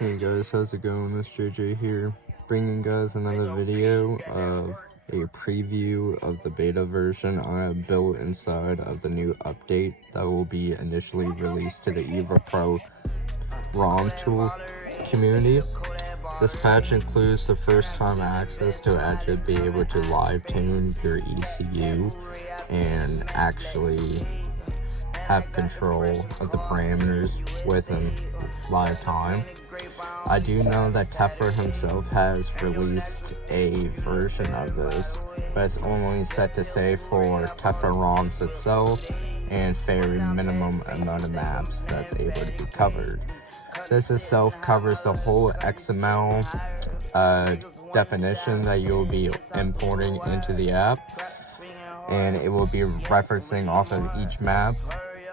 Hey guys, how's it going? It's JJ here, bringing guys another video of a preview of the beta version I have built inside of the new update that will be initially released to the EvoPro ROM Tool community. This patch includes the first time access to actually be able to live tune your ECU and actually have control of the parameters within live time. I do know that Teffer himself has released a version of this, but it's only set to say for Teffer ROMs itself and very minimum amount of maps that's able to be covered. This itself covers the whole XML definition that you'll be importing into the app, and it will be referencing off of each map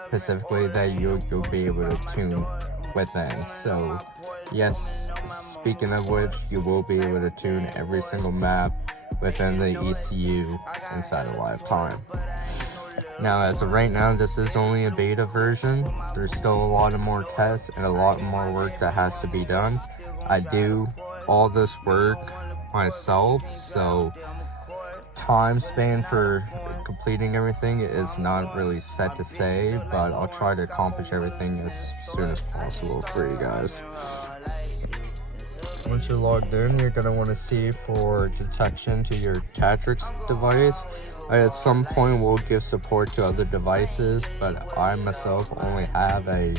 specifically that you'll be able to tune within. So yes, speaking of which, you will be able to tune every single map within the ECU inside of live time. Now, as of right now, this is only a beta version. There's still a lot of more tests and a lot more work that has to be done. I do all this work myself, so time span for completing everything is not really set to say, but I'll try to accomplish everything as soon as possible for you guys. Once you're logged in, you're going to want to see for detection to your Tatrix device. I at some point will give support to other devices, but I myself only have a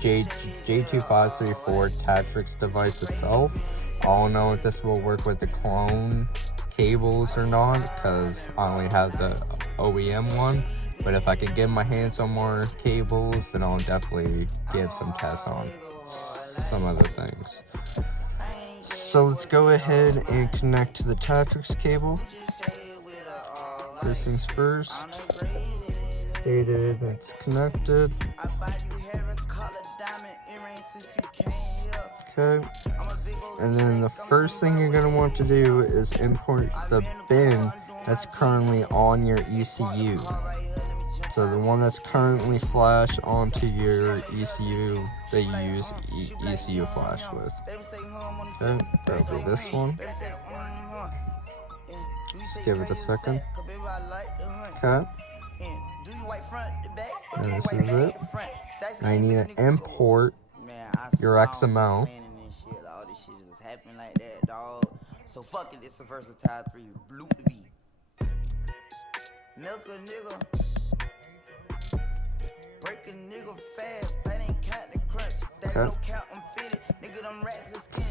J2534 Tatrix device itself. I don't know if this will work with the clone cables or not, because I only have the OEM one, but if I could get my hands on more cables, then I'll definitely get some tests on some other things. So let's go ahead and connect to the Tatrix cable. First things first, stated it's connected. Okay, and then the first thing you're going to want to do is import the bin that's currently on your ECU. So the one that's currently flashed onto your ECU that you use ECU flash with. Okay, that'll be this one. Just give it a second. Okay. And this is it. Now you need to import your XML. So fuck it, it's a versatile 3. Bloop the beat. Milk a nigga. Break a nigga fast. That ain't count the crunch. That no count unfitted. Nigga, them rats with skin.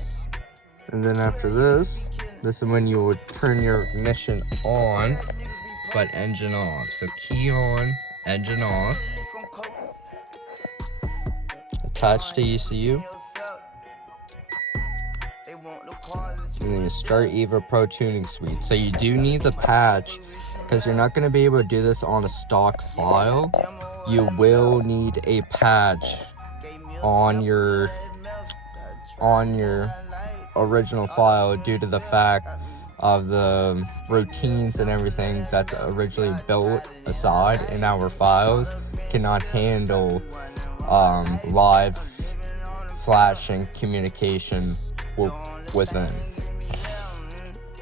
And then after this is when you would turn your ignition on, but engine off. So key on, engine off. Attach to ECU. And then you start EvoPro Tuning Suite. So you do need the patch, because you're not going to be able to do this on a stock file. You will need a patch on your original file due to the fact of the routines and everything that's originally built aside in our files cannot handle live flashing communication within.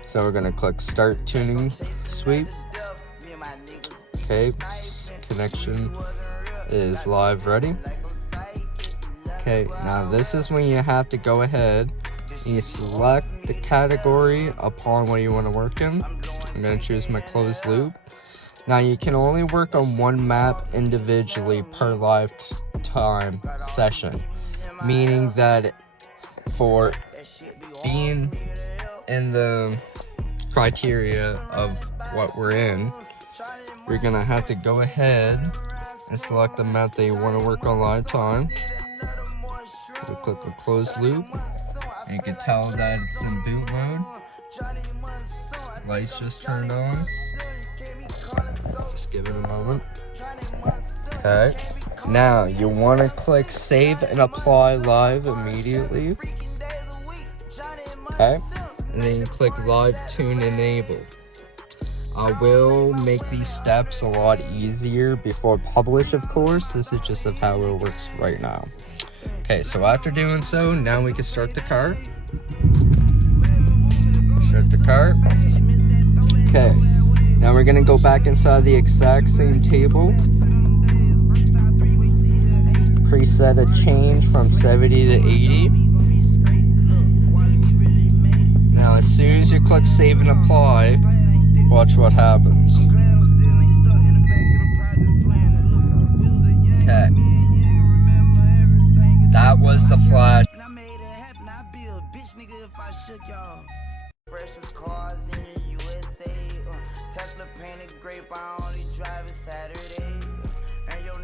So we're gonna click Start Tuning Suite. Okay, connection is live ready. Okay, now this is when you have to go ahead and you select the category upon what you want to work in. I'm gonna choose my closed loop. Now you can only work on one map individually per lifetime session, meaning that for being in the criteria of what we're in, we're gonna have to go ahead and select the map that you want to work on live time. So click the closed loop, and you can tell that it's in boot mode. Lights just turned on. Just give it a moment. Okay, now you want to click save and apply live immediately. Okay, and then you click LiveTune enable. I will make these steps a lot easier before publish, of course. This is just of how it works right now. Okay, so after doing so, now we can start the car. Start the car. Okay, now we're gonna go back inside the exact same table. Preset a change from 70 to 80. Now as soon as you click save and apply, watch what happens. Okay. That was the flash. Freshest cars in the USA. Tesla painted grape, I only drive it Saturday. And your